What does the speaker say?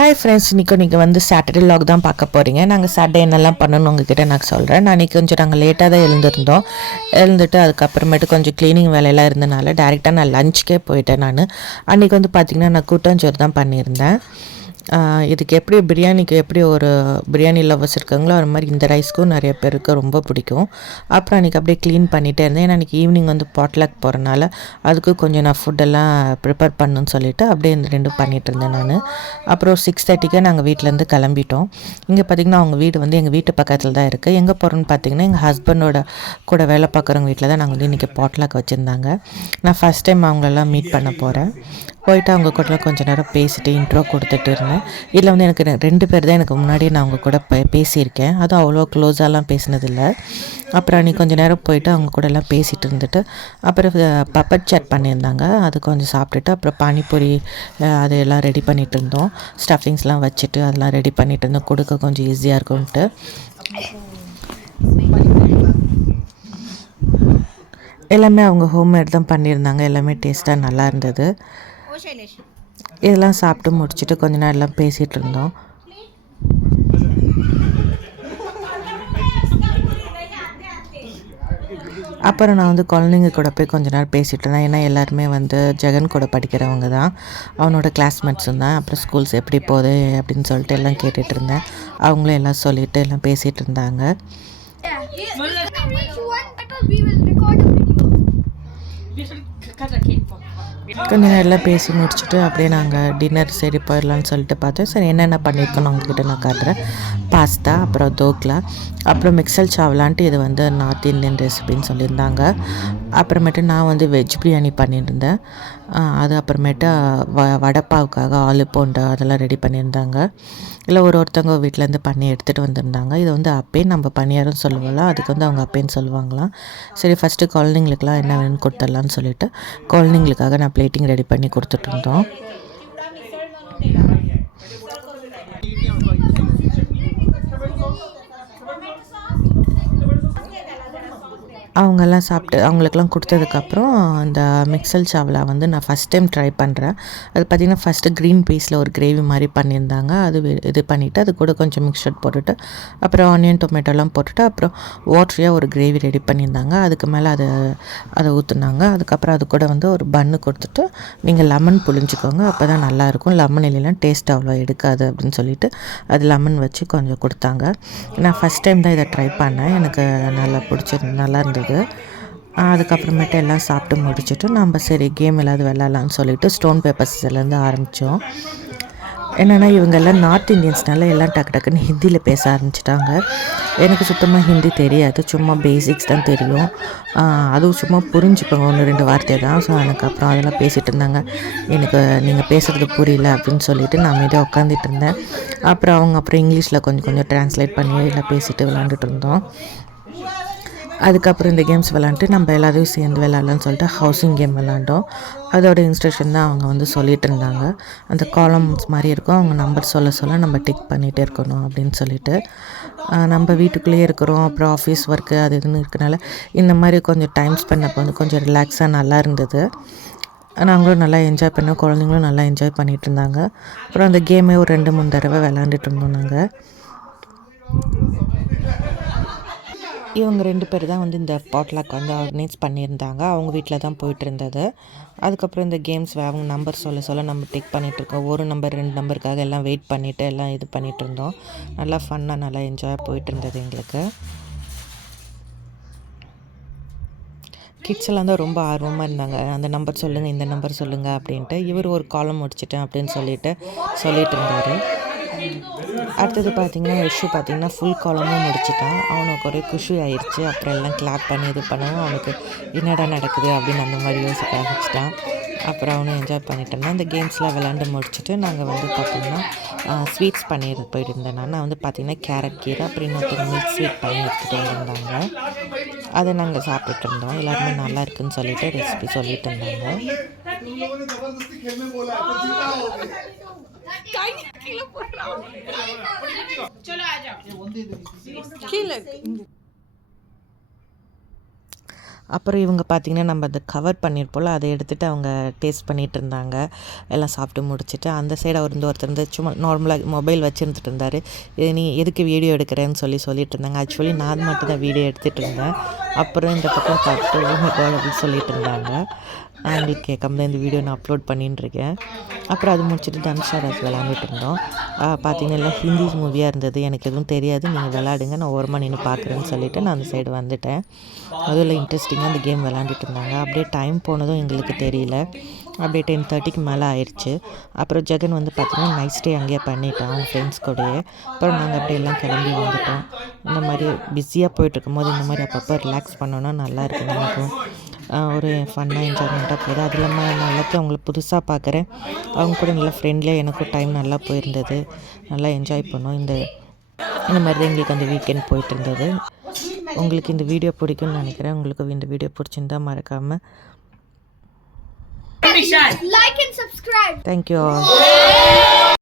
Hi friends, இன்றைக்கி நீங்கள் வந்து சாட்டர்டே லாக் தான் பார்க்க போகிறீங்க. நாங்கள் சாட்டர்டே என்னெல்லாம் பண்ணணும்னு உங்ககிட்ட நான் சொல்கிறேன். நான் இன்றைக்கி கொஞ்சம் நாங்கள் லேட்டாக தான் எழுந்துட்டு அதுக்கப்புறமேட்டு கொஞ்சம் க்ளீனிங் வேலையெல்லாம் இருந்தனால டேரெக்டாக நான் லஞ்சுக்கே போயிட்டேன். அன்றைக்கி வந்து பார்த்திங்கன்னா நான் கூட்டாஞ்சோறு தான் பண்ணியிருந்தேன். இதுக்கு எப்படி பிரியாணிக்கு எப்படி ஒரு பிரியாணி லவ்வர்ஸ் இருக்காங்களோ அது மாதிரி இந்த ரைஸ்க்கும் நிறைய பேருக்கு ரொம்ப பிடிக்கும். அப்புறம் அன்றைக்கி அப்படியே க்ளீன் பண்ணிகிட்டே இருந்தேன். ஏன்னா அன்றைக்கி ஈவினிங் வந்து பாட்லாக் போகிறனால அதுக்கு கொஞ்சம் நான் ஃபுட்டெல்லாம் ப்ரிப்பேர் பண்ணணுன்னு சொல்லிவிட்டு அப்படியே இந்த ரெண்டும் பண்ணிகிட்டு இருந்தேன் நான். அப்புறம் 6:30க்கே நாங்கள் வீட்டிலேருந்து கிளம்பிட்டோம். இங்கே பார்த்திங்கன்னா அவங்க வீடு வந்து எங்கள் வீட்டு பக்கத்தில் தான் இருக்குது. எங்கே போகிறோன்னு பார்த்திங்கன்னா எங்கள் ஹஸ்பண்டோட கூட வேலை பார்க்குறவங்க வீட்டில் தான் நாங்கள் வந்து இன்றைக்கி பாட்லாக் வச்சுருந்தாங்க. நான் ஃபஸ்ட் டைம் அவங்களெல்லாம் மீட் பண்ண போகிறேன். போயிட்டு அவங்க கூட கொஞ்சம் நேரம் பேசிட்டு இன்ட்ரோ கொடுத்துட்டு இருந்தேன். இதில் வந்து எனக்கு 2 பேர் தான் எனக்கு முன்னாடியே நான் அவங்க கூட பேசியிருக்கேன். அதுவும் அவ்வளோ க்ளோஸாலாம் பேசினதில்லை. அப்புறம் அன்றைக்கி கொஞ்சம் நேரம் போயிட்டு அவங்க கூட எல்லாம் பேசிகிட்டு இருந்துட்டு அப்புறம் பப்பட் சாட் பண்ணியிருந்தாங்க. அது கொஞ்சம் சாப்பிட்டுட்டு அப்புறம் பானிபூரி அதையெல்லாம் ரெடி பண்ணிகிட்டு இருந்தோம். ஸ்டஃபிங்ஸ்லாம் வச்சுட்டு அதெல்லாம் ரெடி பண்ணிகிட்டு இருந்தோம், கொடுக்க கொஞ்சம் ஈஸியாக இருக்கும்ன்ட்டு. எல்லாமே அவங்க ஹோம்மேட் தான் பண்ணியிருந்தாங்க. எல்லாமே டேஸ்ட்டாக நல்லா இருந்தது. இதெல்லாம் சாப்பிட்டு முடிச்சுட்டு கொஞ்ச நேரம் எல்லாம் பேசிகிட்டு இருந்தோம். அப்புறம் நான் வந்து குழந்தைங்க கூட போய் கொஞ்ச நேரம் பேசிகிட்டு இருந்தேன். ஏன்னா எல்லாருமே வந்து ஜெகன் கூட படிக்கிறவங்க தான், அவனோட கிளாஸ்மேட்ஸும் தான். அப்புறம் ஸ்கூல்ஸ் எப்படி போகுது அப்படின்னு சொல்லிட்டு எல்லாம் கேட்டுட்டு இருந்தேன். அவங்களும் எல்லாம் சொல்லிவிட்டு எல்லாம் பேசிகிட்டு இருந்தாங்க. கொஞ்ச நேரம் பேசி முடிச்சுட்டு அப்படியே நாங்கள் டின்னர் சரி போயிடலான்னு சொல்லிட்டு பார்த்தேன். சரி என்னென்ன பண்ணியிருக்கோன்னு அவங்கக்கிட்ட நான் காட்டுறேன். பாஸ்தா, அப்புறம் தோக்லா, அப்புறம் மிக்சல் சாவலான்ட்டு இது வந்து நார்த் இந்தியன் ரெசிபின்னு சொல்லியிருந்தாங்க. அப்புறமேட்டு நான் வந்து வெஜ் பிரியாணி பண்ணியிருந்தேன். அது அப்புறமேட்டு வடைப்பாவுக்காக ஆலு போண்டா அதெல்லாம் ரெடி பண்ணியிருந்தாங்க. இல்லை ஒருத்தவங்க வீட்டிலேருந்து பண்ணி எடுத்துகிட்டு வந்திருந்தாங்க. இதை வந்து அப்பே நம்ம பணியாரம் சொல்லுவோம்ல, அதுக்கு வந்து அவங்க அப்பேன்னு சொல்லுவாங்களாம். சரி ஃபஸ்ட்டு குழந்தைங்களுக்குலாம் என்ன வேணும்னு கொடுத்துடலான்னு சொல்லிவிட்டு குழந்தைங்களுக்காக நான் பிளேட்டிங் ரெடி பண்ணி கொடுத்துட்ருந்தோம். அவங்கெல்லாம் சாப்பிட்டு அவங்களுக்கெல்லாம் கொடுத்ததுக்கப்புறம் இந்த மிக்சல் சாவலா வந்து நான் ஃபஸ்ட் டைம் ட்ரை பண்ணுறேன். அது பார்த்திங்கன்னா ஃபஸ்ட்டு க்ரீன் பீஸில் ஒரு கிரேவி மாதிரி பண்ணியிருந்தாங்க. அது இது பண்ணிவிட்டு அது கூட கொஞ்சம் மிக்சர் போட்டுட்டு அப்புறம் ஆனியன் டொமேட்டோலாம் போட்டுட்டு அப்புறம் வாட்ரியாக ஒரு கிரேவி ரெடி பண்ணியிருந்தாங்க. அதுக்கு மேலே அதை ஊற்றுனாங்க. அதுக்கப்புறம் அது கூட வந்து ஒரு பன்னு கொடுத்துட்டு நீங்கள் லெமன் புழிஞ்சிக்கோங்க, அப்போ தான் நல்லாயிருக்கும், லெமன் இல்லைன்னா டேஸ்ட் அவ்வளோ எடுக்காது அப்படின்னு சொல்லிவிட்டு அது லெமன் வச்சு கொஞ்சம் கொடுத்தாங்க. நான் ஃபஸ்ட் டைம் தான் இதை ட்ரை பண்ணேன். எனக்கு நல்லா இருந்தது. அதுக்கப்புறமேட்டு எல்லாம் சாப்பிட்டு முடிச்சுட்டு நம்ம சரி கேம் ஏதாவது விளாட்லான்னு சொல்லிவிட்டு ஸ்டோன் பேப்பர் சீசர்லேருந்து ஆரம்பித்தோம். என்னென்னா இவங்கெல்லாம் நார்த் இந்தியன்ஸ்னால எல்லாம் டக்கு டக்குன்னு ஹிந்தியில் பேச ஆரம்பிச்சிட்டாங்க. எனக்கு சுத்தமாக ஹிந்தி தெரியாது, சும்மா பேசிக்ஸ் தான் தெரியும். அதுவும் சும்மா புரிஞ்சுப்போங்க 1-2 வார்த்தை தான். ஸோ எனக்கு அப்புறம் அதெல்லாம் பேசிகிட்டு இருந்தாங்க. எனக்கு நீங்கள் பேசுகிறது புரியல அப்படின்னு சொல்லிவிட்டு நான் அமைதியாக உட்காந்துட்டு இருந்தேன். அப்புறம் இங்கிலீஷில் கொஞ்சம் ட்ரான்ஸ்லேட் பண்ணி எல்லாம் பேசிட்டு விளாண்டுட்டு இருந்தோம். அதுக்கப்புறம் இந்த கேம்ஸ் விளாண்டுட்டு நம்ம எல்லாரையும் சேர்ந்து விளாட்லான்னு சொல்லிட்டு ஹவுசிங் கேம் விளாண்டோம். அதோட இன்ஸ்ட்ரக்ஷன் தான் அவங்க வந்து சொல்லிகிட்டு இருந்தாங்க. அந்த காலம்ஸ் மாதிரி இருக்கும், அவங்க நம்பர் சொல்ல நம்ம டிக் பண்ணிகிட்டே இருக்கணும் அப்படின்னு சொல்லிட்டு. நம்ம வீட்டுக்குள்ளேயே இருக்கிறோம், அப்புறம் ஆஃபீஸ் ஒர்க்கு அது இதுன்னு இருக்கனால இந்த மாதிரி கொஞ்சம் டைம் ஸ்பெண்ட் அப்போ வந்து கொஞ்சம் ரிலாக்ஸாக நல்லா இருந்தது. நாங்களும் நல்லா என்ஜாய் பண்ணோம், குழந்தைங்களும் நல்லா என்ஜாய் பண்ணிகிட்டு இருந்தாங்க. அப்புறம் அந்த கேமே ஒரு 2-3 தடவை விளாண்டுட்டு இருந்தோம் நாங்கள். இவங்க 2 பேர் தான் வந்து இந்த பாட்லாக் வந்து ஆர்கனைஸ் பண்ணியிருந்தாங்க. அவங்க வீட்டில் தான் போயிட்டு இருந்தது. அதுக்கப்புறம் இந்த கேம்ஸ் அவங்க நம்பர் சொல்ல நம்ம டிக் பண்ணிகிட்ருக்கோம். 1 நம்பர் 2 நம்பருக்காக எல்லாம் வெயிட் பண்ணிவிட்டு எல்லாம் இது பண்ணிகிட்டு இருந்தோம். நல்லா ஃபன்னாக நல்லா என்ஜாய் போயிட்டு இருந்தது எங்களுக்கு. கிட்ஸ் எல்லாம் தான் ரொம்ப ஆர்வமாக இருந்தாங்க. அந்த நம்பர் சொல்லுங்கள், இந்த நம்பர் சொல்லுங்கள் அப்படின்ட்டு. இவர் ஒரு காலம் முடிச்சிட்டேன் அப்படின்னு சொல்லிட்டு இருந்தார். அடுத்தது பார்த்திங்கன்னா யஷு பார்த்திங்கன்னா ஃபுல் காலமும் முடிச்சிட்டான். அவனுக்கு ஒரே குஷி ஆயிடுச்சு. அப்புறம் எல்லாம் கிளாப் பண்ணி இது பண்ணவும் அவனுக்கு என்னடா நடக்குது அப்படின்னு அந்த மாதிரி யோசிக்க ஆரம்பிச்சிட்டான். அப்புறம் அவனும் என்ஜாய் பண்ணிட்டு இருந்தான். இந்த கேம்ஸ்லாம் விளாண்டு முடிச்சுட்டு நாங்கள் வந்து பார்த்திங்கன்னா ஸ்வீட்ஸ் போயிட்டு இருந்தேன். நான் வந்து பார்த்திங்கன்னா கேரட் கீரை அப்புறம் இன்னொருத்தர் மில்க் ஸ்வீட் பண்ணி எடுத்துகிட்டு வந்திருந்தாங்க. அதை நாங்கள் சாப்பிட்டுட்டு இருந்தோம். எல்லாருமே நல்லா இருக்குதுன்னு சொல்லிட்டு ரெசிபி சொல்லிட்டு இருந்தாங்க. அப்புறம் இவங்க பார்த்திங்கன்னா நம்ம அந்த கவர் பண்ணியிருப்போம்ல அதை எடுத்துகிட்டு அவங்க டேஸ்ட் பண்ணிகிட்டு இருந்தாங்க. எல்லாம் சாப்பிட்டு முடிச்சுட்டு அந்த சைடு ஒருத்தர் சும்மா நார்மலாக மொபைல் வச்சுருந்துட்டு இருந்தார். நீ எதுக்கு வீடியோ எடுக்கிறேன்னு சொல்லிட்டு இருந்தாங்க. ஆக்சுவலி நான் மட்டும் தான் வீடியோ எடுத்துகிட்டு இருந்தேன். அப்புறம் இந்த பக்கம் பார்த்துட்டு அப்படின்னு சொல்லிட்டு இருந்தாங்க. அவங்களுக்கு கேட்காம தான் இந்த வீடியோ நான் அப்லோட் பண்ணிட்டுருக்கேன். அப்புறம் அது முடிச்சுட்டு தனுஷா ராஜ் விளாண்டுட்டு இருந்தோம். பார்த்தீங்கன்னா ஹிந்தி மூவியாக இருந்தது. எனக்கு எதுவும் தெரியாது, நீங்கள் விளாடுங்க, நான் ஓரமாக நின்று பார்க்குறேன்னு சொல்லிவிட்டு நான் அந்த சைடு வந்துட்டேன். அதில் இன்ட்ரெஸ்டிங்காக அந்த கேம் விளாண்டுட்டு இருந்தாங்க. அப்படியே டைம் போனதும் எங்களுக்கு தெரியல. அப்படியே 10:30க்கு மேலே ஆயிடுச்சு. அப்புறம் ஜெகன் வந்து பார்த்திங்கன்னா நைட் ஸ்டே அங்கேயே பண்ணிட்டான் அவங்க ஃப்ரெண்ட்ஸ் கூடயே. அப்புறம் நாங்கள் அப்படியே எல்லாம் கிளம்பி வந்துட்டோம். இந்த மாதிரி பிஸியாக போயிட்டுருக்கும் போது இந்த மாதிரி அப்பப்போ ரிலாக்ஸ் பண்ணோன்னா நல்லா இருக்குது நமக்கும். ஒரு ஃபன்னாக என்ஜாய்மெண்ட்டாக போகுது. அது இல்லாமல் நான் எல்லாத்தையும் அவங்கள புதுசாக பார்க்குறேன். அவங்க கூட நல்லா ஃப்ரெண்ட்லியாக எனக்கும் டைம் நல்லா போயிருந்தது. நல்லா என்ஜாய் பண்ணோம். இந்த மாதிரி தான் எங்களுக்கு அந்த வீக்கெண்ட் போயிட்டு இருந்தது. உங்களுக்கு இந்த வீடியோ பிடிக்கும்னு நினைக்கிறேன். உங்களுக்கு இந்த வீடியோ பிடிச்சிருந்தா மறக்காமல் Like and subscribe. Thank you all.